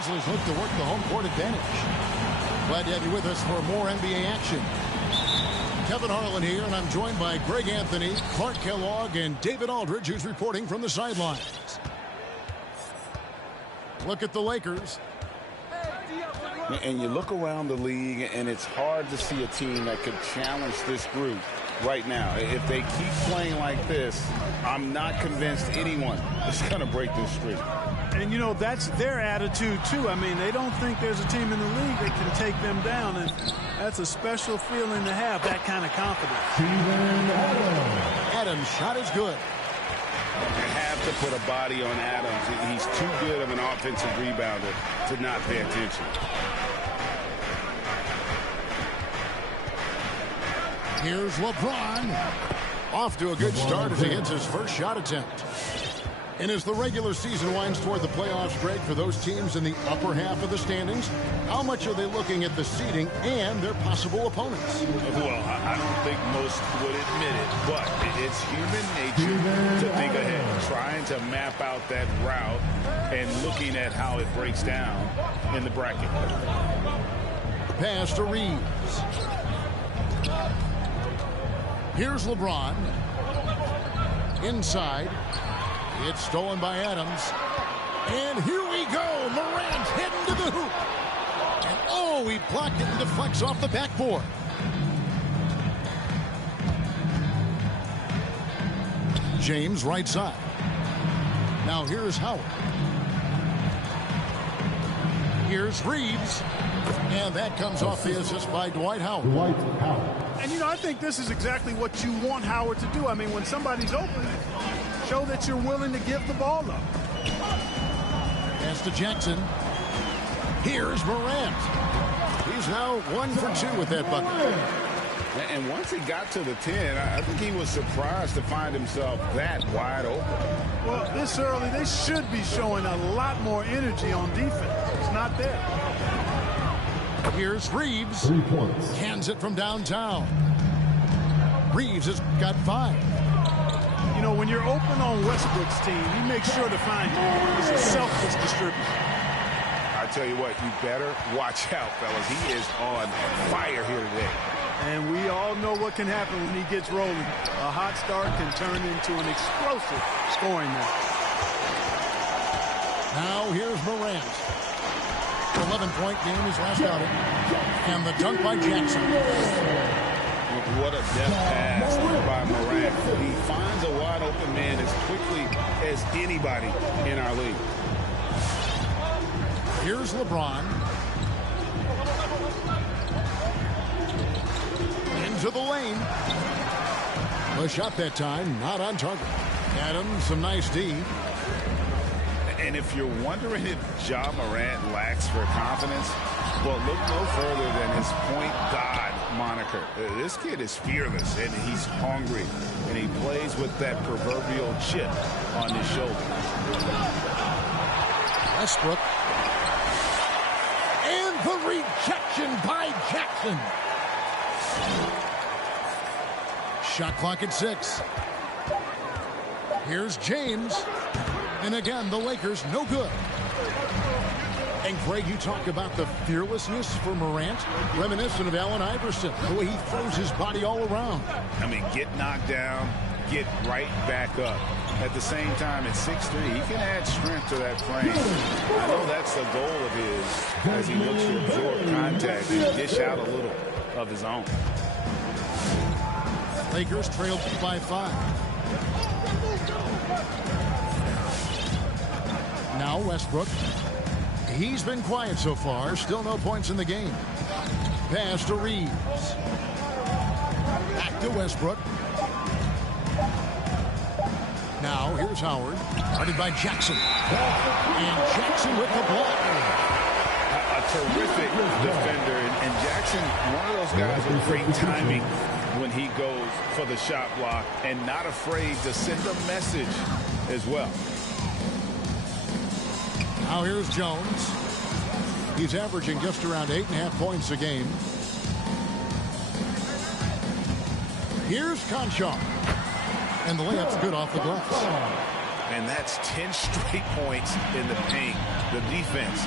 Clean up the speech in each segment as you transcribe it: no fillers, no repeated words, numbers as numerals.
Grizzlies look to work the home court advantage. Glad to have you with us for more NBA action. Kevin Harlan here, and I'm joined by Greg Anthony, Clark Kellogg, and David Aldridge, who's reporting from the sidelines. Look at the Lakers. And you look around the league, and it's hard to see a team that could challenge this group right now. If they keep playing like this, I'm not convinced anyone is going to break this streak. And, you know, that's their attitude, too. I mean, they don't think there's a team in the league that can take them down. And that's a special feeling to have, that kind of confidence. Adams' shot is good. You have to put a body on Adams. He's too good of an offensive rebounder to not pay attention. Here's LeBron. Off to a good start as he hits his first shot attempt. And as the regular season winds toward the playoffs, Greg, for those teams in the upper half of the standings, how much are they looking at the seeding and their possible opponents? Well, I don't think most would admit it, but it's human nature to think ahead, trying to map out that route and looking at how it breaks down in the bracket. Pass to Reeves. Here's LeBron. Inside. It's stolen by Adams. And here we go. Morant heading to the hoop. And oh, he blocked it and deflects off the backboard. James right side. Now here's Howard. Here's Reeves. And that comes off the assist by Dwight Howard. And, you know, I think this is exactly what you want Howard to do. I mean, when somebody's open, show that you're willing to give the ball up. Pass to Jackson. Here's Morant. He's now 1 for 2 with that bucket. And once he got to the 10, I think he was surprised to find himself that wide open. Well, this early, they should be showing a lot more energy on defense. It's not there. Here's Reeves. 3 points. Cans it from downtown. Reeves has got 5. You know, when you're open on Westbrook's team, he makes sure to find you. He's a selfless distributor. I tell you what, you better watch out, fellas. He is on fire here today. And we all know what can happen when he gets rolling. A hot start can turn into an explosive scoring match. Now here's Morant. 11-point game is last outing. And the dunk by Jackson. What a deft pass by Morant. He finds a wide open man as quickly as anybody in our league. Here's LeBron. Into the lane. A shot that time, not on target. Adams, some nice D. And if you're wondering if Ja Morant lacks for confidence, well, look no further than his point guard moniker. This kid is fearless, and he's hungry, and he plays with that proverbial chip on his shoulder. Westbrook. And the rejection by Jackson. Shot clock at 6. Here's James. And again, the Lakers no good. And Greg, you talk about the fearlessness for Morant, reminiscent of Allen Iverson, the way he throws his body all around. I mean, get knocked down, get right back up. At the same time, at 6'3", he can add strength to that frame. I know that's the goal of his as he looks to absorb contact and dish out a little of his own. Lakers trailed by 5. Now Westbrook. He's been quiet so far. Still no points in the game. Pass to Reeves. Back to Westbrook. Now here's Howard. Guarded by Jackson. And Jackson with the block. A terrific defender. And Jackson, one of those guys with great timing when he goes for the shot block and not afraid to send a message as well. Now here's Jones. He's averaging just around 8.5 points a game. Here's Conchar. And the layup's good off the glass. And that's 10 straight points in the paint. The defense,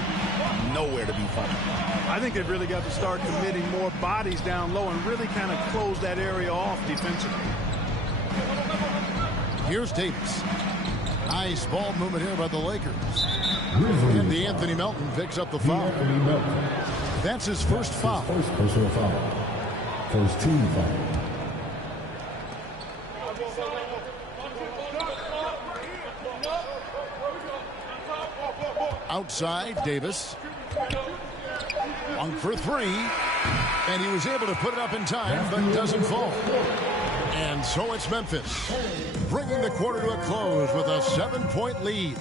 nowhere to be found. I think they've really got to start committing more bodies down low and really kind of close that area off defensively. Here's Davis. Nice ball movement here by the Lakers. And the Anthony Melton picks up the foul. That's his first foul. First personal foul. First team foul. Outside, Davis. 1 for 3. And he was able to put it up in time, but doesn't fall. And so it's Memphis, bringing the quarter to a close with a 7-point lead.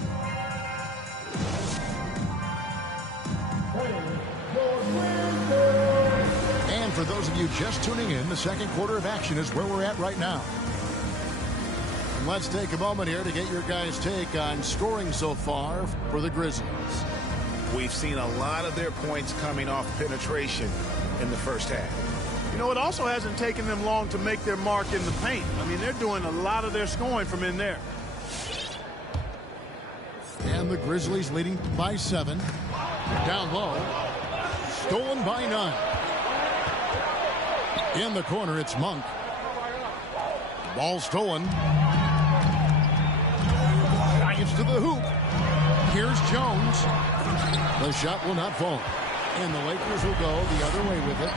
And for those of you just tuning in, the second quarter of action is where we're at right now. And let's take a moment here to get your guys' take on scoring so far for the Grizzlies. We've seen a lot of their points coming off penetration in the first half. You know, it also hasn't taken them long to make their mark in the paint. I mean, they're doing a lot of their scoring from in there. And the Grizzlies leading by 7. Down low. Stolen by none. In the corner, it's Monk. Ball stolen. Drives to the hoop. Here's Jones. The shot will not fall. And the Lakers will go the other way with it.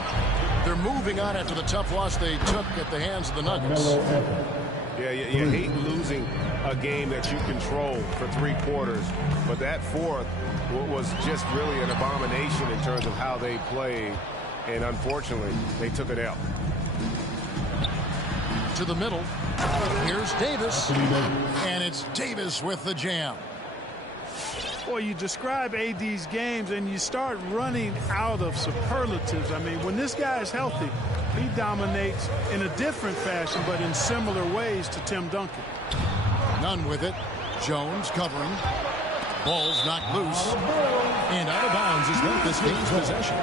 They're moving on after the tough loss they took at the hands of the Nuggets. Yeah, you hate losing a game that you control for 3 quarters. But that fourth was just really an abomination in terms of how they played. And unfortunately, they took it out. To the middle. Here's Davis. And it's Davis with the jam. Boy, you describe AD's games and you start running out of superlatives. I mean, when this guy is healthy, he dominates in a different fashion, but in similar ways to Tim Duncan. None with it. Jones covering. Ball's knocked loose. And out of bounds is Memphis gains possession.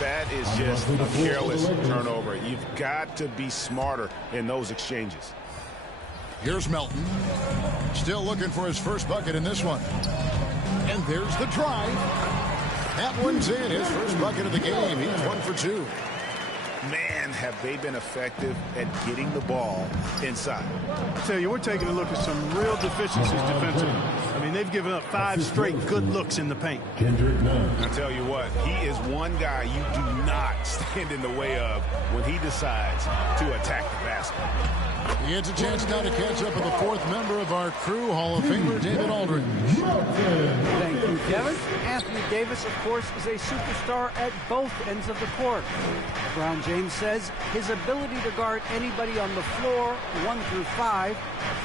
That is just a careless turnover. You've got to be smarter in those exchanges. Here's Melton. Still looking for his first bucket in this one. And there's the drive. That one's in. His first bucket of the game. He's 1 for 2. Man, have they been effective at getting the ball inside. I tell you, we're taking a look at some real deficiencies defensively. I mean, they've given up 5 straight good looks in the paint. Kendrick Nunn. I tell you what, he is one guy you do not stand in the way of when he decides to attack the basket. He gets a chance now to catch up with the 4th member of our crew, Hall of Famer David Aldridge. Thank you, Kevin. Anthony Davis, of course, is a superstar at both ends of the court. LeBron James says his ability to guard anybody on the floor, 1 through 5,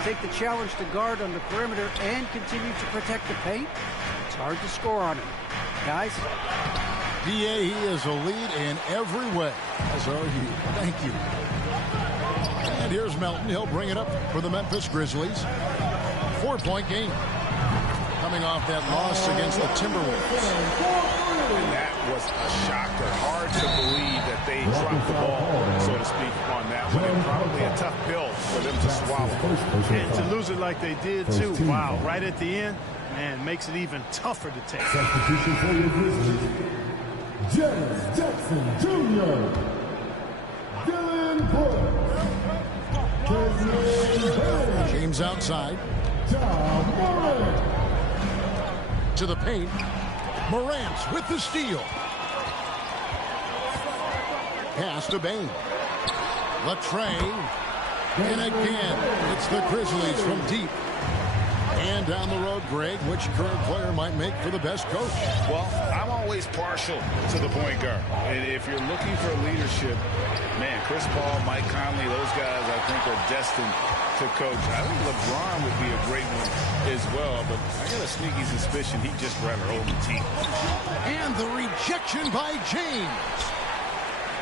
take the challenge to guard on the perimeter and continue to protect the paint, it's hard to score on him. Guys? DA, he is a lead in every way. As are you. Thank you. And here's Melton. He'll bring it up for the Memphis Grizzlies. 4-point game. Coming off that loss against the Timberwolves. And that was a shocker. Hard to believe that they dropped the ball, so to speak, on that one. And probably a tough pill for them to swallow. And to lose it like they did, too. Wow. Right at the end, man, makes it even tougher to take. Substitution for your Grizzlies. Jaren Jackson Jr. Dylan Brooks. James outside. To the paint. Morant with the steal. Pass to Bane. Latrey. And again, it's the Grizzlies from deep. And down the road, Greg, which current player might make for the best coach? Well, I'm always partial to the point guard. And if you're looking for leadership, man, Chris Paul, Mike Conley, those guys I think are destined to coach. I think LeBron would be a great one as well, but I got a sneaky suspicion he'd just rather hold the team. And the rejection by James.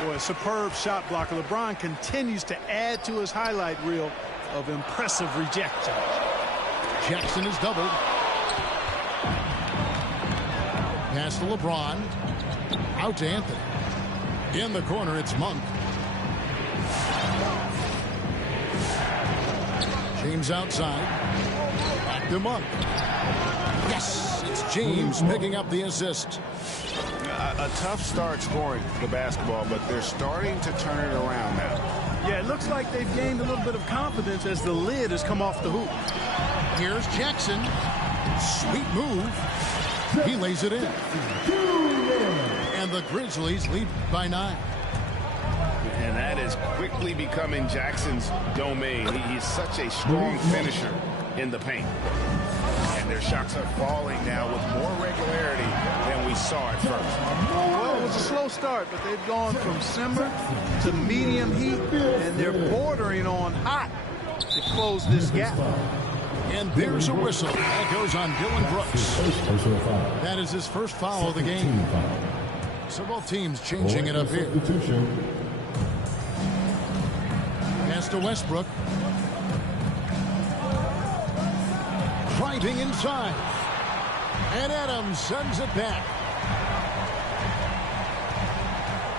Boy, a superb shot blocker. LeBron continues to add to his highlight reel of impressive rejection. Jackson is doubled. Pass to LeBron. Out to Anthony. In the corner, it's Monk. James outside. Backed him up. Yes, it's James picking up the assist. A tough start scoring the basketball, but they're starting to turn it around now. Yeah, it looks like they've gained a little bit of confidence as the lid has come off the hoop. Here's Jackson. Sweet move. He lays it in. And the Grizzlies lead by 9. And that is quickly becoming Jackson's domain. He's such a strong finisher in the paint. And their shots are falling now with more regularity than we saw at first. Well, it was a slow start, but they've gone from simmer to medium heat, and they're bordering on hot to close this gap. And there's a whistle. That goes on Dylan Brooks. That is his first foul of the game. So both teams changing it up here. Pass to Westbrook. Driving inside. And Adams sends it back.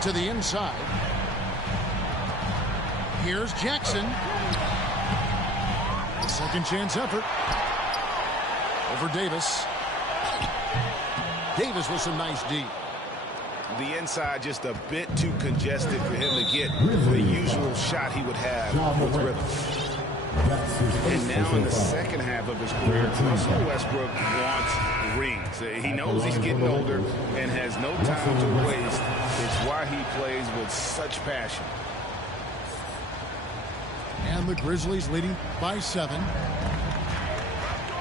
To the inside. Here's Jackson. Second chance effort. Over Davis. Davis with some nice D. The inside just a bit too congested for him to get the usual shot he would have with rhythm. And now in the second half of his career, Russell Westbrook wants rings. He knows he's getting older and has no time to waste. It's why he plays with such passion. And the Grizzlies leading by 7.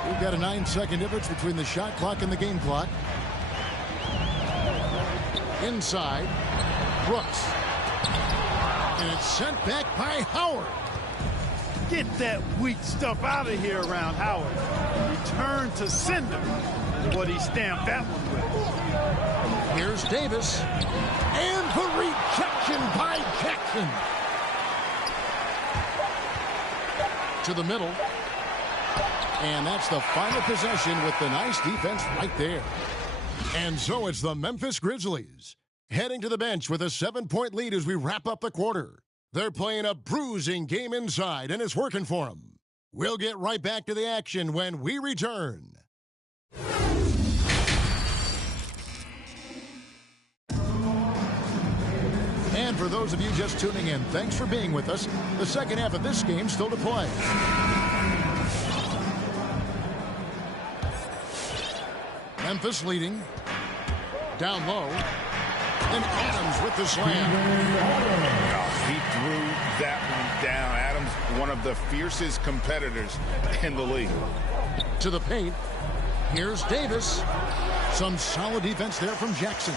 We've got a 9-second difference between the shot clock and the game clock. Inside, Brooks. And it's sent back by Howard. Get that weak stuff out of here around Howard. Return to sender is what he stamped that one with. Here's Davis. And the rejection by Jackson. To the middle. And that's the final possession with the nice defense right there. And so it's the Memphis Grizzlies heading to the bench with a 7-point lead as we wrap up the quarter. They're playing a bruising game inside, and it's working for them. We'll get right back to the action when we return. And for those of you just tuning in, thanks for being with us. The second half of this game still to play. Memphis leading. Down low. And Adams with the slam. He threw that one down. Adams, one of the fiercest competitors in the league. To the paint. Here's Davis. Some solid defense there from Jackson.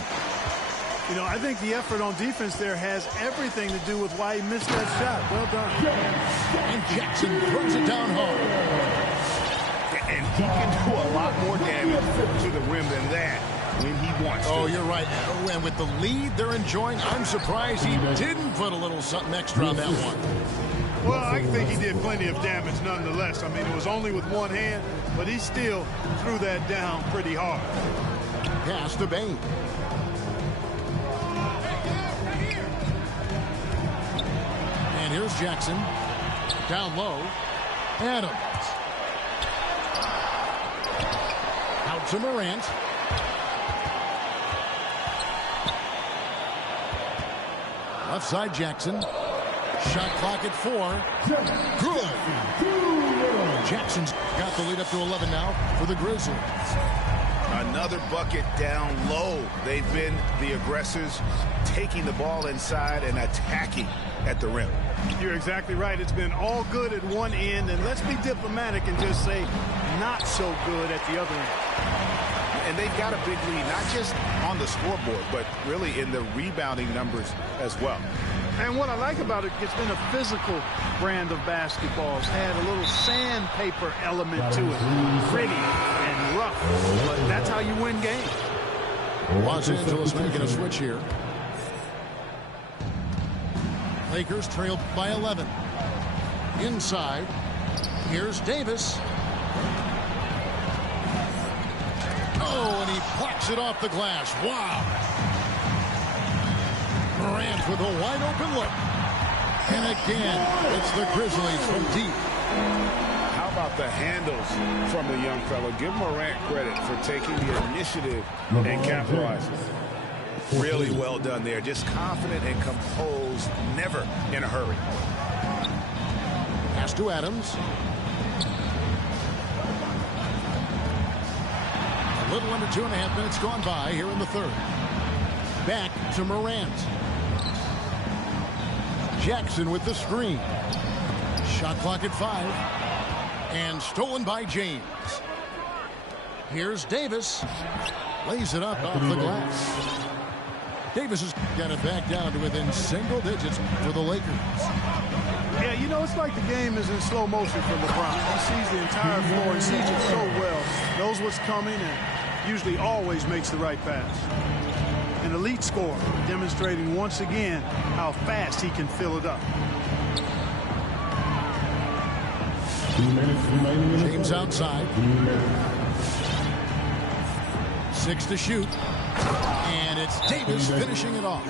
You know, I think the effort on defense there has everything to do with why he missed that shot. Well done. And Jackson throws it down hard. And he can do a lot more damage to the rim than that when he wants to. Oh, you're right. And with the lead they're enjoying, I'm surprised he didn't put a little something extra on that one. Well, I think he did plenty of damage nonetheless. I mean, it was only with one hand, but he still threw that down pretty hard. Pass to Bain. And here's Jackson. Down low. Adams. Out to Morant. Left side Jackson. Shot clock at 4. Good. Jackson's got the lead up to 11 now for the Grizzlies. Another bucket down low. They've been the aggressors, taking the ball inside and attacking at the rim. You're exactly right. It's been all good at one end, and let's be diplomatic and just say not so good at the other end. And they've got a big lead, not just on the scoreboard, but really in the rebounding numbers as well. And what I like about it, it's been a physical brand of basketball. It's had a little sandpaper element to it. Gritty and rough, but that's how you win games. Los Angeles making a switch here. Lakers trail by 11. Inside, here's Davis. Oh, and he plucks it off the glass. Wow. Morant with a wide open look. And again, it's the Grizzlies from deep. How about the handles from the young fellow? Give Morant credit for taking the initiative and capitalizing. Really well done there. Just confident and composed, never in a hurry. Pass to Adams. A little under 2.5 minutes gone by here in the third. Back to Morant. Jackson with the screen. Shot clock at 5. And stolen by James. Here's Davis. Lays it up off the glass. Davis has got it back down to within single digits for the Lakers. Yeah, you know, it's like the game is in slow motion for LeBron. He sees the entire floor. He sees it so well. Knows what's coming and usually always makes the right pass. An elite scorer, demonstrating once again how fast he can fill it up. 2 minutes remaining in the James quarter. outside. 2 minutes. 6 to shoot. And it's Davis finishing it off.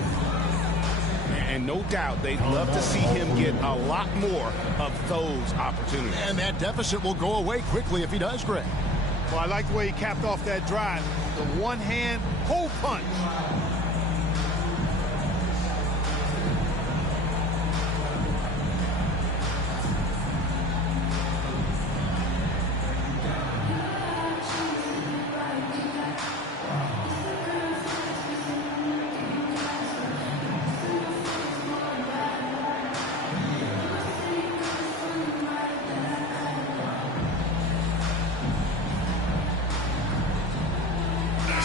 And no doubt they'd love to see him get a lot more of those opportunities. And that deficit will go away quickly if he does, Greg. Well, I like the way he capped off that drive. The one-hand hole punch.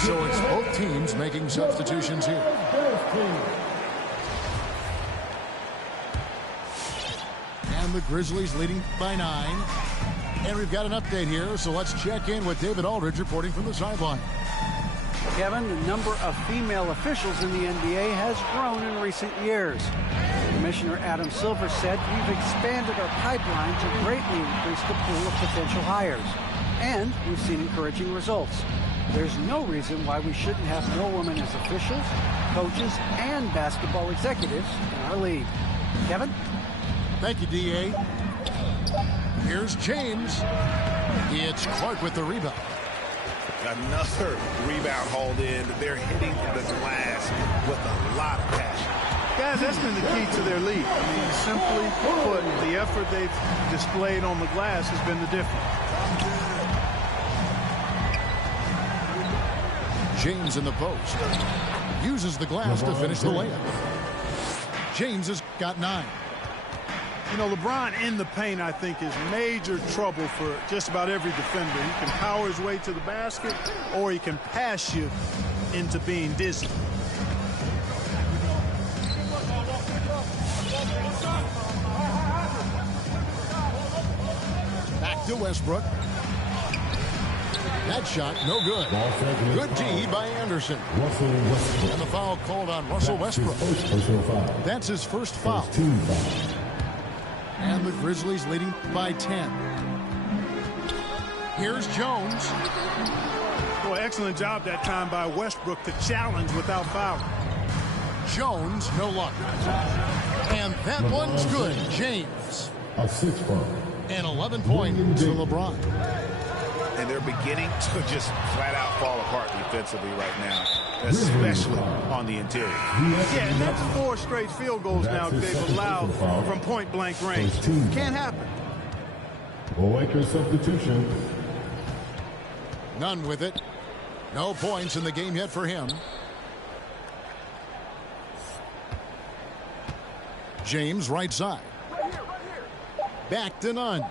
So it's both teams making substitutions here. And the Grizzlies leading by 9. And we've got an update here, so let's check in with David Aldridge reporting from the sideline. Kevin, the number of female officials in the NBA has grown in recent years. Commissioner Adam Silver said, "We've expanded our pipeline to greatly increase the pool of potential hires. And we've seen encouraging results. There's no reason why we shouldn't have more women as officials, coaches, and basketball executives in our league." Kevin? Thank you, D.A. Here's James. It's Clark with the rebound. Another rebound hauled in. They're hitting the glass with a lot of passion. Guys, that's been the key to their lead. I mean, simply put, the effort they've displayed on the glass has been the difference. James in the post. Uses the glass to finish the layup. James has got 9. You know, LeBron in the paint, I think, is major trouble for just about every defender. He can power his way to the basket, or he can pass you into being dizzy. Back to Westbrook. That shot, no good. Good D by Anderson. Russell Westbrook. And the foul called on Russell Westbrook. That's his first foul. Team foul. And the Grizzlies leading by 10. Here's Jones. Well, excellent job that time by Westbrook to challenge without fouling. Jones, no luck. And that one's good. James. A 6 point. And 11 points to LeBron. And they're beginning to just flat out fall apart defensively right now, especially on the interior. Yeah, and that's 4 straight field goals now they've allowed from point-blank range. Can't happen. Lakers substitution. None with it. No points in the game yet for him. James right side. Back to Nunn.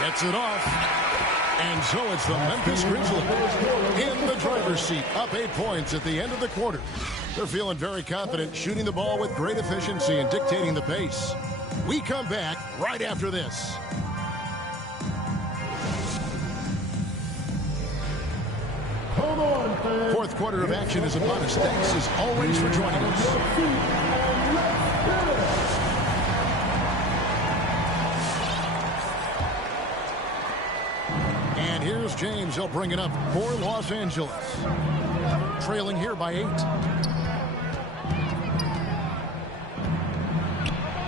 Gets it off. And so it's the Memphis Grizzlies in the driver's seat, up 8 points at the end of the quarter. They're feeling very confident, shooting the ball with great efficiency and dictating the pace. We come back right after this. Come on, fans. Fourth quarter of action is upon us. Thanks as always for joining us. And here's James. He'll bring it up for Los Angeles. Trailing here by 8.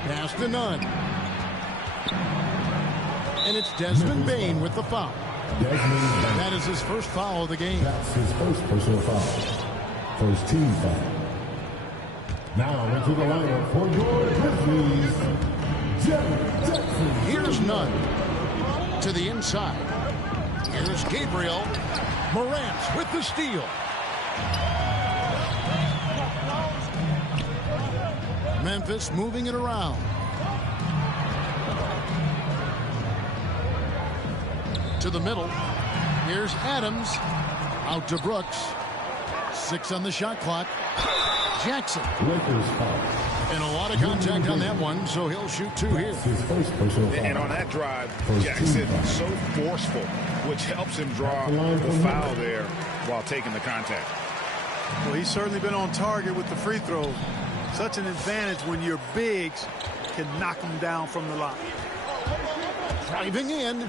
Pass to Nunn. And it's Desmond Bain with the foul. Desmond Bain. That is his first foul of the game. That's his first personal foul. First team foul. Now into the lineup for your Grizzlies, Jaren Jackson. Here's Nunn to the inside. Here's Gabriel. Morant with the steal. Memphis moving it around. To the middle. Here's Adams. Out to Brooks. 6 on the shot clock. Jackson. Lakers foul. And a lot of contact on that one, so he'll shoot 2 here. His first personal foul. And on that drive, First Jackson team foul. so forceful, which helps him draw the foul there while taking the contact. Well, he's certainly been on target with the free throws. Such an advantage when your bigs can knock them down from the line. Driving in.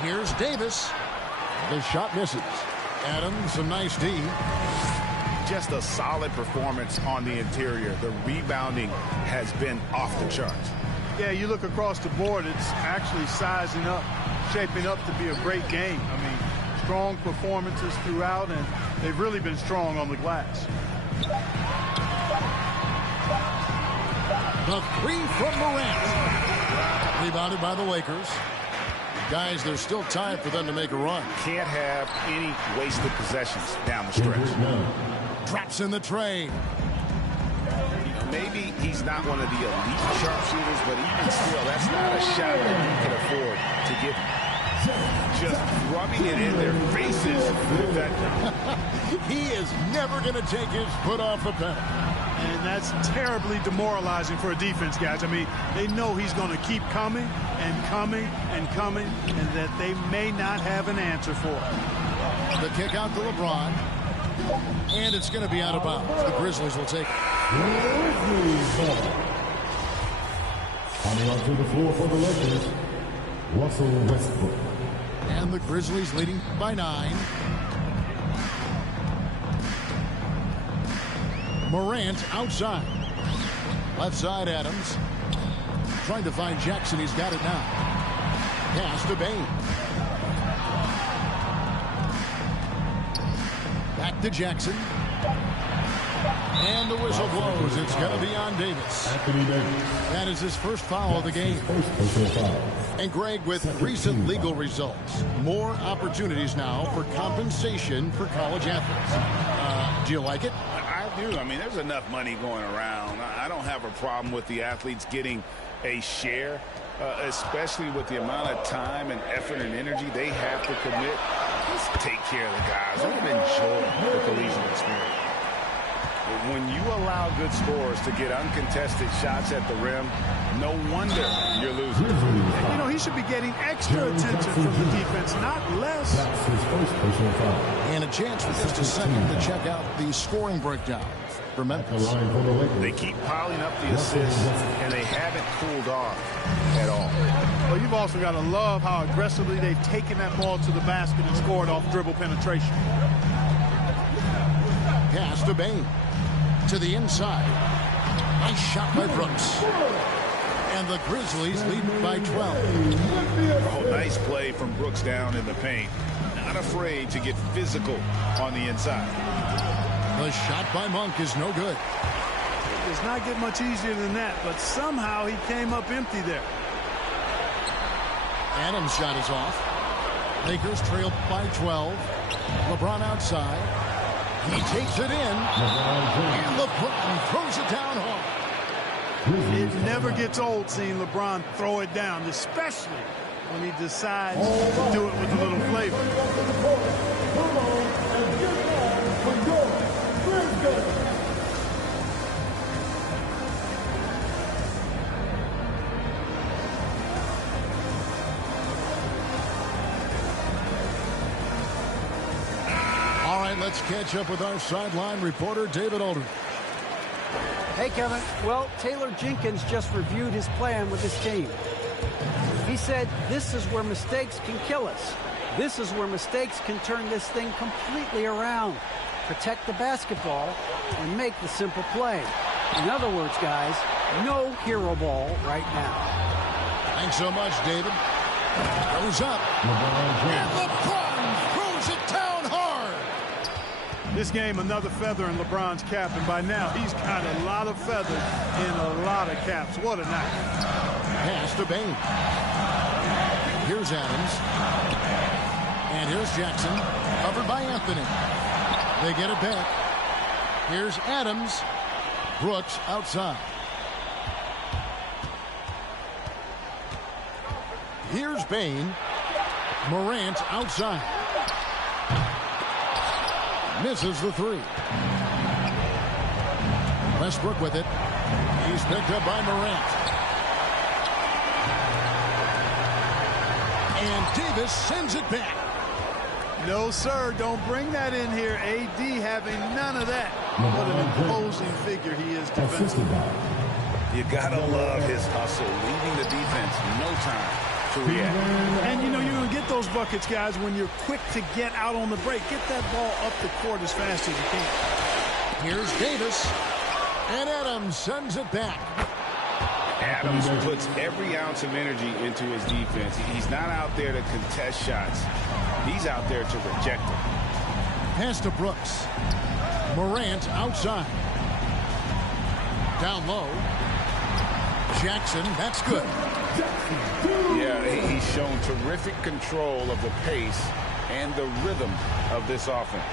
Here's Davis. The shot misses. Adams, some nice D. Just a solid performance on the interior. The rebounding has been off the charts. Yeah, you look across the board, it's actually sizing up, shaping up to be a great game. I mean, strong performances throughout, and they've really been strong on the glass. The 3 from Morant. Rebounded by the Lakers. Guys, there's still time for them to make a run. Can't have any wasted possessions down the stretch. Drops in the tray. Maybe he's not one of the elite sharpshooters, but even still, that's not a shot that you can afford to give him. Just rubbing it in their faces. He is never going to take his foot off the pedal. And that's terribly demoralizing for a defense, guys. I mean, they know he's going to keep coming and coming and coming, and that they may not have an answer for it. The kick out to LeBron. And it's going to be out of bounds. The Grizzlies will take it. Coming onto the floor for the Lakers, Russell Westbrook. And the Grizzlies leading by 9. Morant outside. Left side, Adams. Trying to find Jackson. He's got it now. Pass to Bain. Back to Jackson. And the whistle blows. It's going to be on Davis. Anthony Davis. That is his first foul of the game. First personal foul. And Greg, with recent legal results, more opportunities now for compensation for college athletes. Do you like it? I do. I mean, there's enough money going around. I don't have a problem with the athletes getting a share, especially with the amount of time and effort and energy they have to commit. Just take care of the guys. Let them enjoy the collegiate experience. When you allow good scorers to get uncontested shots at the rim, no wonder you're losing. You know, he should be getting extra attention from the defense, not less. That's his first personal foul. And a chance for just a second to check out the scoring breakdown for Memphis. The line for the Lakers. They keep piling up the assists, and they haven't cooled off at all. Well, you've also got to love how aggressively they've taken that ball to the basket and scored off dribble penetration. Pass to Bain. To the inside. Nice shot by Brooks. And the Grizzlies lead by 12. Oh, nice play from Brooks down in the paint. Not afraid to get physical on the inside. The shot by Monk is no good. It does not get much easier than that, but somehow he came up empty there. Adams' shot is off. Lakers trail by 12. LeBron outside. He takes it in. And LeBron throws it down hard. It never gets old seeing LeBron throw it down, especially when he decides to do it with a little flavor. All right, let's catch up with our sideline reporter, David Aldridge. Hey, Kevin. Well, Taylor Jenkins just reviewed his plan with his team. He said, this is where mistakes can kill us. This is where mistakes can turn this thing completely around. Protect the basketball and make the simple play. In other words, guys, no hero ball right now. Thanks so much, David. Goes up. And LeBron throws it down hard. This game, another feather in LeBron's cap, and by now he's got a lot of feathers in a lot of caps. What a night. Pass to Bane. Here's Adams. And here's Jackson. Covered by Anthony. They get it back. Here's Adams. Brooks outside. Here's Bane. Morant outside. Misses the three. Westbrook with it. He's picked up by Morant. And Davis sends it back. No, sir. Don't bring that in here. AD having none of that. What an imposing figure he is defensively. You gotta love his hustle, leaving the defense no time to react. And you know you're going to get those buckets, guys, when you're quick to get out on the break. Get that ball up the court as fast as you can. Here's Davis. And Adams sends it back. Adams puts every ounce of energy into his defense. He's not out there to contest shots. He's out there to reject them. Pass to Brooks. Morant outside. Down low. Jackson, that's good. Yeah, he's shown terrific control of the pace and the rhythm of this offense.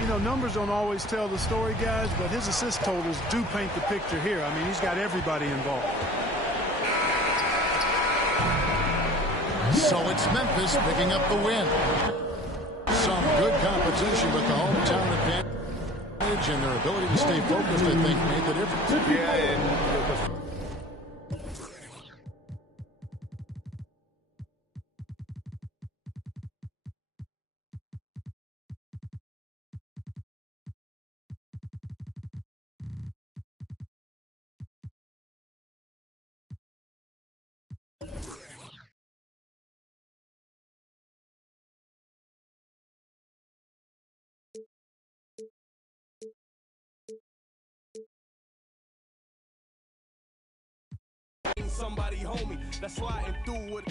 You know, numbers don't always tell the story, guys, but his assist totals do paint the picture here. I mean, he's got everybody involved. So it's Memphis picking up the win. Some good competition, but the hometown advantage and their ability to stay focused, I think, made the difference. Yeah, and somebody homie that's sliding through with